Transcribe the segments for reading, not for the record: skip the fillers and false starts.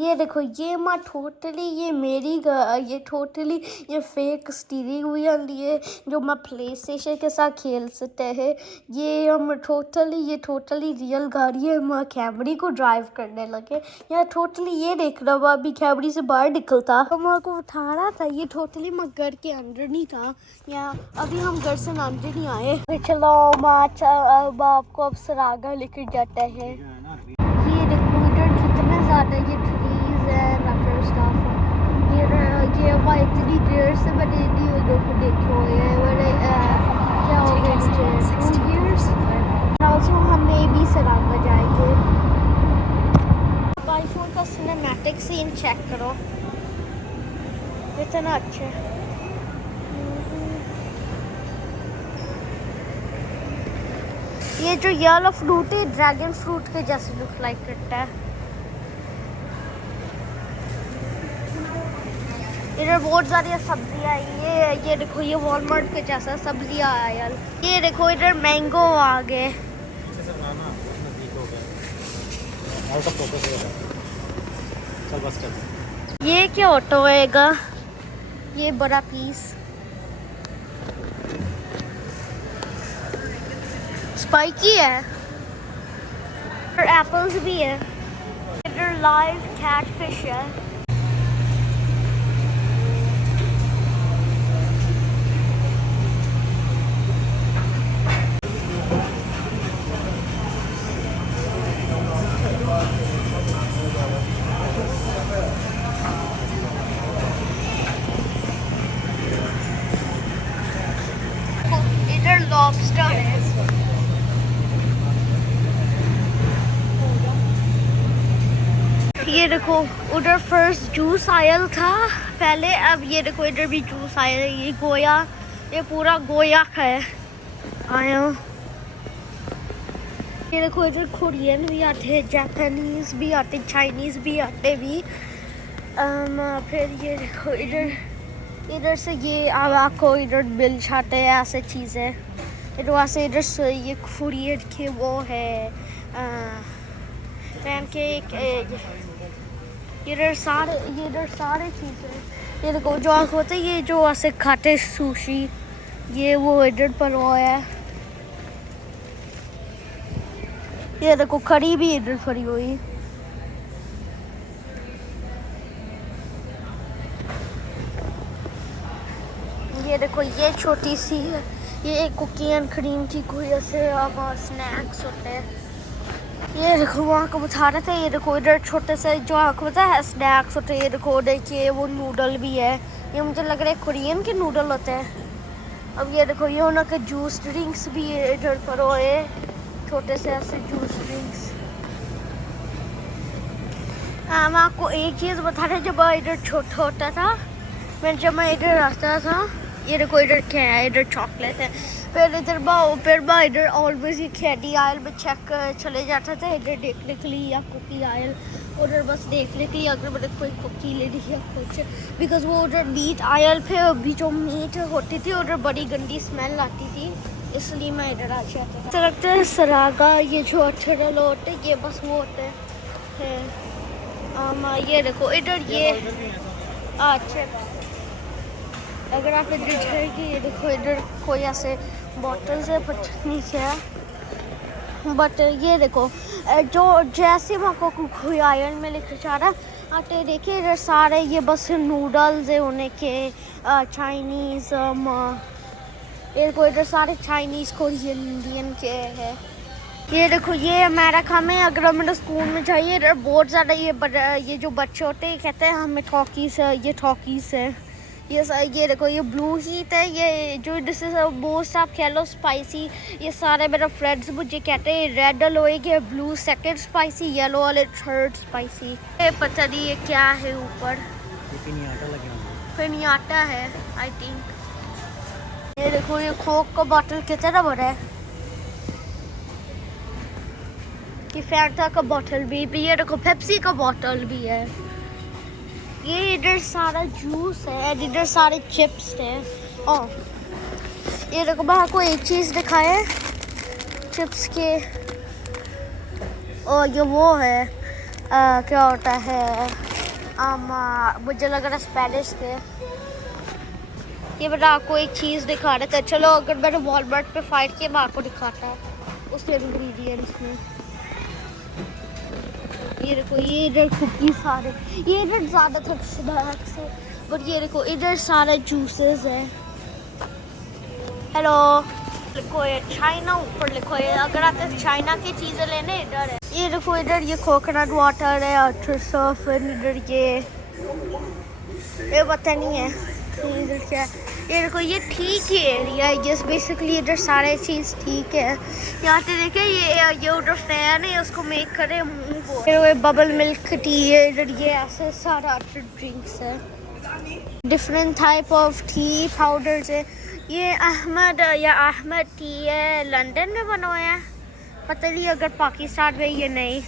ये देखो ये माँ टोटली ये मेरी ये टोटली ये फेक स्टीयरिंग व्हील है जो मैं प्ले स्टेशन के साथ खेल सकते हैं। ये हम टोटली रियल गाड़ी है। मैं कैमरी को ड्राइव करने लगे यहाँ टोटली ये देख रहा हूँ अभी कैमरी से बाहर निकलता तो मैं को उठा रहा था। ये टोटली मैं घर के अंदर नहीं था यहाँ अभी हम घर से अंदर नहीं आए। चलो अब आपको अब सरागा लेकर जाता है। ये देखो इधर कितना ज़्यादा ये ये मैं इतनी देर से मैंने इन वीडियो को देखे हुए हैं। मैंने क्या हो गया मुझे 2 years ऑल्सो हम मे भी सरागा जाएंगे। आईफोन का सिनेमैटिक सीन चेक करो इतना अच्छा है। ये जो येलो फ्रूट है ड्रैगन फ्रूट के जैसे लुक लाइक करता है। इधर बहुत सारी सब्जियाँ ये देखो ये वॉलमार्ट के जैसा सब्जियाँ आया। ये देखो इधर मैंगो आ गए। ये क्या ऑटो होएगा ये बड़ा पीस स्पाइकी है और एप्पल्स भी है। इधर लाइव कैटफिश है। लॉबस्टर है। ये देखो उधर फर्स्ट जूस आयल था पहले अब ये देखो इधर भी जूस आया है। ये गोया ये पूरा गोया है आया। ये देखो इधर कोरियन भी आते हैं जापानीज भी आते चाइनीज भी आते भी। फिर ये देखो इधर से ये आपको इधर मिल जाते हैं ऐसे चीज़ें। इधर से इधर से ये कोरियन के वो है पैनकेक इधर सारे चीज़ें। ये देखो जो होते हैं ये जो ऐसे खाते सुशी ये वो इधर पर वो है। ये देखो कड़ी भी इधर खड़ी हुई। ये देखो ये छोटी सी ये कुकी एंड क्रीम की कोई ऐसे स्नैक्स होते हैं। ये देखो वहाँ को बता रहे थे। ये देखो इधर छोटे से जो आपको पता है स्नैक्स होते हैं। ये देखो देखिए वो नूडल भी है। ये मुझे लग रहा है कोरियन के नूडल होते हैं। अब ये देखो ये उनके जूस ड्रिंक्स भी इधर पर होए छोटे से ऐसे जूस ड्रिंक्स। मैं आपको एक चीज़ बता रहे जब इधर छोटा होता था जब मैं इधर आता था। ये देखो इधर क्या है इधर चॉकलेट है। फिर इधर ऑलवेज ये कैंडी आयल में चेक चले जाता था इधर देखने के लिए या कुकी आयल उधर बस देखने के लिए अगर मैंने कोई कुकी ले ली या कुछ बिकॉज वो उधर मीट आयल पे अभी जो मीट होती थी उधर बड़ी गंदी स्मेल आती थी इसलिए मैं इधर आ जाता था। ऐसा लगता है सरागा ये जो अच्छे डलो होते ये बस वो होते हैं। ये देखो इधर ये अच्छे अगर आप इधर जाएंगे ये देखो इधर कोई ऐसे बॉटल्स है पचनी है बट ये देखो जो जैसे मैं आपको कोई आयरन में लेकर जा रहा आते देखिए इधर सारे ये बस नूडल्स है उन्हें के चाइनीज़ देखो इधर सारे चाइनीज़ कोरियन इंडियन के है। ये देखो ये अमेरिका में अगर हम स्कूल में जाइए इधर बहुत ज़्यादा ये जो बच्चे होते हैं कहते हैं हमें टॉकीज़ है ये टॉकीज़ है। ये देखो ये ब्लू हीट है ये जो दिस इज मोस्ट आप कह लो स्पाइसी। ये सारे मेरे फ्रेंड्स मुझे कहते हैं रेड लोएंगे ब्लू सेकंड स्पाइसी येलो वाले थर्ड स्पाइसी। पता नहीं ये क्या है ऊपर पिनियाटा है आई थिंक। ये देखो ये कोक का बॉटल कितना बड़ा है। ये फैंटा का बॉटल भी ये देखो पेप्सी का बॉटल भी है। ये इधर सारा जूस है इधर सारे चिप्स हैं। ये देखो मैं आपको एक चीज़ दिखाए चिप्स के और ये वो है क्या होता है मुझे लग रहा स्पेनिश थे। ये मैंने आपको एक चीज़ दिखा रहा था। चलो अगर मैंने वॉलमार्ट पे फाइट किया मैं आपको दिखाता हूँ उसके इंग्रेडिएंट्स में। ये देखो, ये इधर कुकीज सारे, ये इधर ज़्यादातर स्नैक्स है, बट ये देखो इधर सारे जूसेस हैं। हेलो, लिखो ये चाइना, ऊपर लिखो ये, अगर आप चाइना की चीज़ें लेने इधर है। ये देखो इधर ये कोकोनट वाटर है, अल्ट्रा सर्फ, इधर ये पता नहीं है इधर क्या है। ये देखो ये ठीक ही एरिया है, ये बेसिकली इधर सारे चीज़ ठीक है। यहाँ पे देखिए ये उधर फैन है, उसको मेक करे मुँह को। ये बबल मिल्क टी है इधर, ये ऐसे सारा ड्रिंक्स है, different type of T powders है। ये अहमद टी है, लंदन में बना हुआ है, पता नहीं अगर पाकिस्तान में ये नहीं।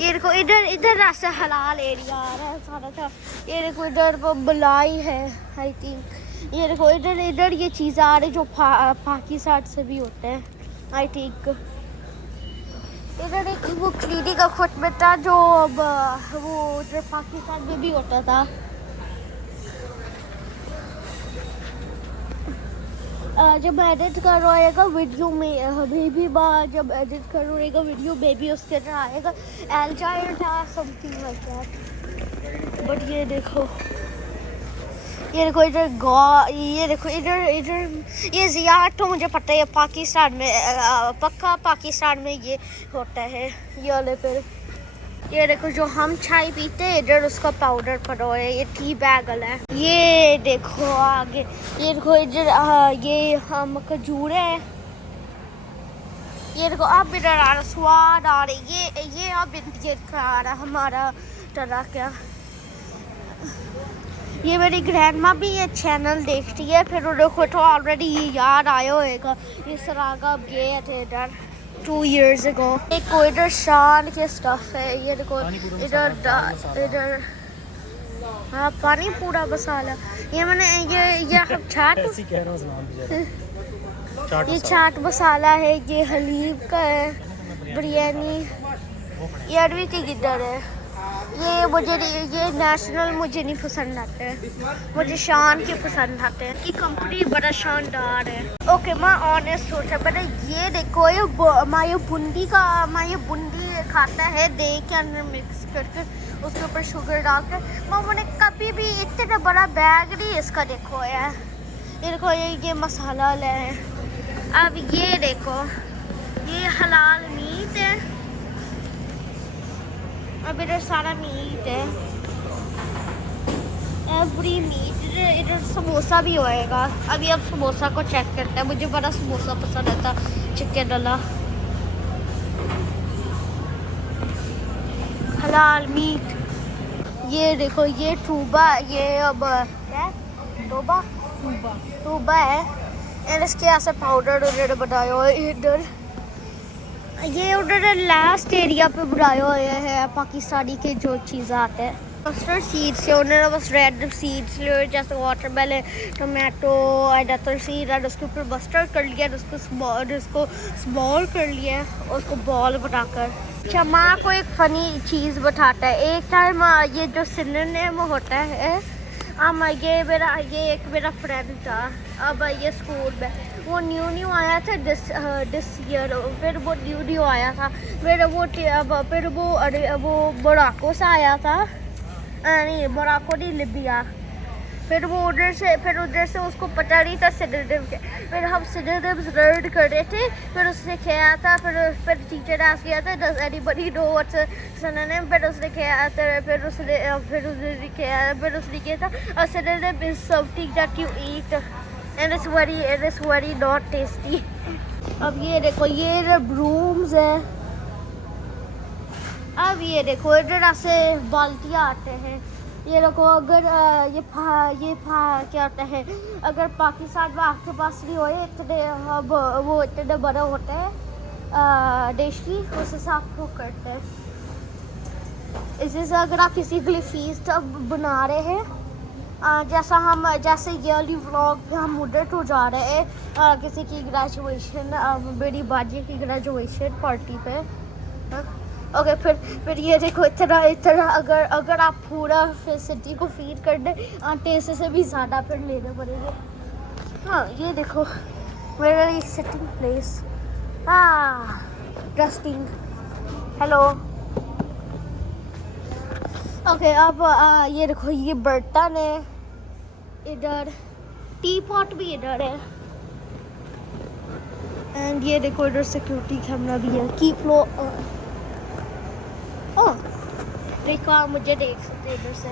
ये देखो इधर ऐसे हलाल एरिया आ रहा है सारा था। ये देखो इधर बलाई है आई थिंक। ये देखो इधर ये चीज़ें आ रही जो पाकिस्तान से भी होते हैं आई थिंक। इधर एक वो क्लिनिक का इक्विपमेंट था जो वो उधर पाकिस्तान में भी होता था। जब एडिट कर रहेगा वीडियो में बेबी जब एडिट कर रहेगा वीडियो बेबी उसके अंदर आएगा L child something like that. But ये देखो इधर ये देखो इधर ये ज़ियारत तो मुझे पता है पाकिस्तान में पक्का पाकिस्तान में ये होता है। ये वाले पर ये देखो जो हम चाय पीते हैं इधर उसका पाउडर पड़ा है, ये टी बैग वाला है। ये देखो आगे, ये देखो इधर ये हम खजूर है। ये देखो अब इधर आ रहा स्वाद आ रही, ये अब इंडियन का आ रहा हमारा तरह क्या। ये मेरी ग्रैंडमा भी ये चैनल देखती है, फिर उनको तो ऑलरेडी ये याद आया होगा। ये सरागा गए थे इधर 2 years ago। एक को इधर शान के स्टफ है, ये देखो इधर हाँ पानी पूरा मसाला। ये मैंने ये हम चाट मसाला है, ये हलीब का है, बिरयानी। ये अरवी की गिद्दर है। ये नेशनल मुझे नहीं पसंद आते हैं, मुझे शान के पसंद आते हैं। कि कंपनी बड़ा शानदार है। ओके मैं ऑनेस्ट होता है, बट ये देखो ये बूंदी खाता है दही के अंदर मिक्स करके उसके ऊपर शुगर डालकर। मैंने कभी भी इतना बड़ा बैग नहीं इसका देखो यार। ये देखो ये मसाला ले है। अब ये देखो ये हलाल मीट है, अब इधर सारा मीट है, एवरी मीट। इधर समोसा भी होएगा। अभी अब समोसा को चेक करते हैं, मुझे बड़ा समोसा पसंद आता चिकन वाला। हलाल मीट। ये देखो ये टूबा, ये अब क्या टूबा है और इसके ऐसे पाउडर उधर बनाया हुआ है। इधर ये उधर लास्ट एरिया पे बनाया हुआ है पाकिस्तानी के जो चीज़ें आते हैं। मस्टर्ड सीड्स से उन्होंने बस रेड सीड्स लिए जैसे वाटरमेलन, टमाटो, अदर सीड और उसके ऊपर मस्टर्ड कर लिया, उसको स्मॉल कर लिया, उसको बॉल बनाकर। अच्छा माँ को एक फ़नी चीज़ बताता है। एक टाइम ये जो सिनोनिम होता है ये एक मेरा फ्रेंड था, अब ये स्कूल में वो न्यू आया था दिस ईयर। फिर वो न्यू आया था, फिर वो मोराको से आया था, नहीं मोराको नहीं लिबिया। फिर उधर से उसको पता नहीं था सिनोनिम के। फिर हम सिनोनिम्स लर्न कर रहे थे, फिर उसने क्या था, फिर टीचर ने आस्क किया था does anybody know what's a synonym. फिर उसने क्या था, फिर उसने किया था a synonym is something that you eat and it's very not tasty. अब ये देखो ये ब्रूम्स है। अब ये देखो इधर ऐसे बाल्टियाँ आते हैं। ये देखो अगर क्या होता है, अगर पाकिस्तान में आपके पास नहीं हो इतने अब वो इतने बड़े होते हैं देश की, उस हिसाब को करते हैं। इससे अगर आप किसी के लिए फीस बना रहे हैं, जैसे ये वाली व्लॉग पे हम उधर तो जा रहे हैं किसी की ग्रेजुएशन, मेरी बाजी की ग्रेजुएशन पार्टी पे। ओके फिर ये देखो इतना अगर आप पूरा सिटी को फीड कर दें आटे से भी ज़्यादा फिर लेने पड़ेंगे. हाँ ये देखो मेरा ये sitting place. Dusting. Hello. Okay अब ये देखो ये बर्तन है इधर. टी पॉट भी इधर है. एंड ये देखो इधर सिक्योरिटी कैमरा भी है. की फ्लो. ओह देखो आप मुझे देख सकते हैं इधर से.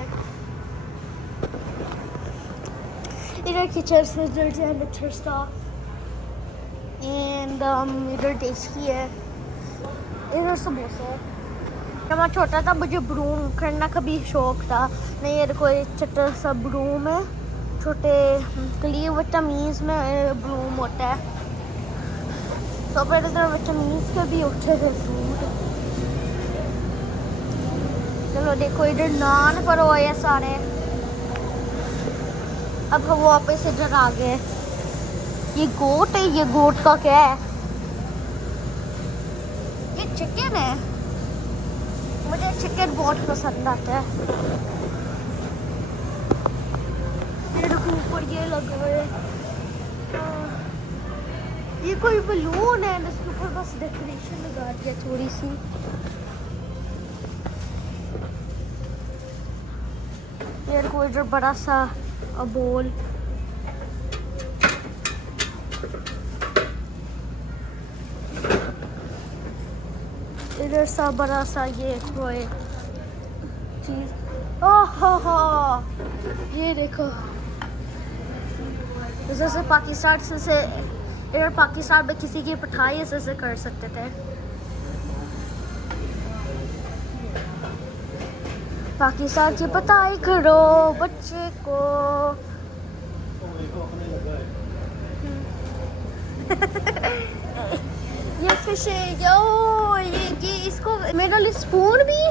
इधर किचन से इधर जैनिटर स्टाफ. एंड इधर डेस्की है. इधर समोसा. जब मैं छोटा था मुझे ब्रूम करना का भी शौक था. नहीं ये देखो एक छोटा सा ब्रूम है. छोटे के लिए विटामिन्स में ब्रूम होता है. तो फिर इधर विटामिन्स के भी उठे थे फ्रूट. चलो देखो इधर नान पर हुए हैं सारे. अब हम वापस इधर आ गए. ये गोट है. ये गोट का क्या है? ये चिकन है. मुझे चिकन बहुत पसंद आता है. मेरे ऊपर ये लगा है. ये कोई बलून है इसके ऊपर बस डेकोरेशन लगा दिया थोड़ी सी. मेरे को इधर बड़ा सा बोल. इधर सा बड़ा सा ये कोई चीज. ओहो ये देखो जैसे पाकिस्तान से इधर पाकिस्तान में किसी की पढ़ाई ऐसे कर सकते थे. पाकिस्तान की पढ़ाई करो बच्चे को. ये फिश है. यो ये इसको मेरा लिए स्पून भी.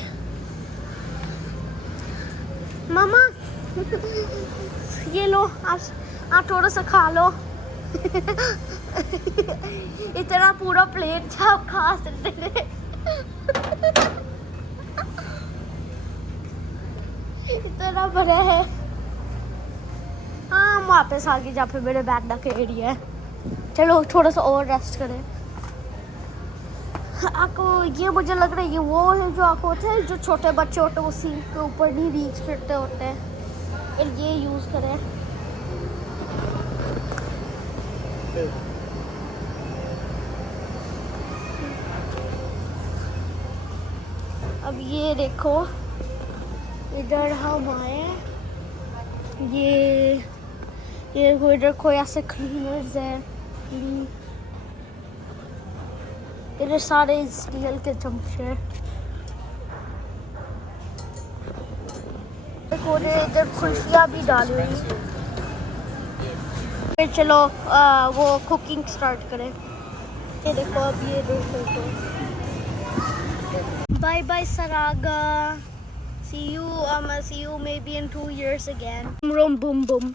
मामा ये लो आप थोड़ा सा खा लो. इतना पूरा प्लेट था आप खा सकते थे. इतना बड़ा है. हाँ वापस आ गए जहाँ पे मेरे बैठना का एरिया है. चलो थोड़ा सा और रेस्ट करें. आपको ये मुझे लग रहा है ये वो है जो आपको होते हैं जो छोटे बच्चे होते हैं वो सीट के ऊपर नहीं रीच करते होते हैं. फिर ये यूज़ करें. अब ये देखो इधर हम आए. ये इधर कोई ऐसे क्लीनर्स है. इधर सारे स्टील के चमचे. इधर खुशियाँ भी डाली हुई. फिर चलो वो कुकिंग स्टार्ट करें. ये देखो अब ये देखो. बाय बाय सरागा. See you maybe in 2 years again. Boom boom boom.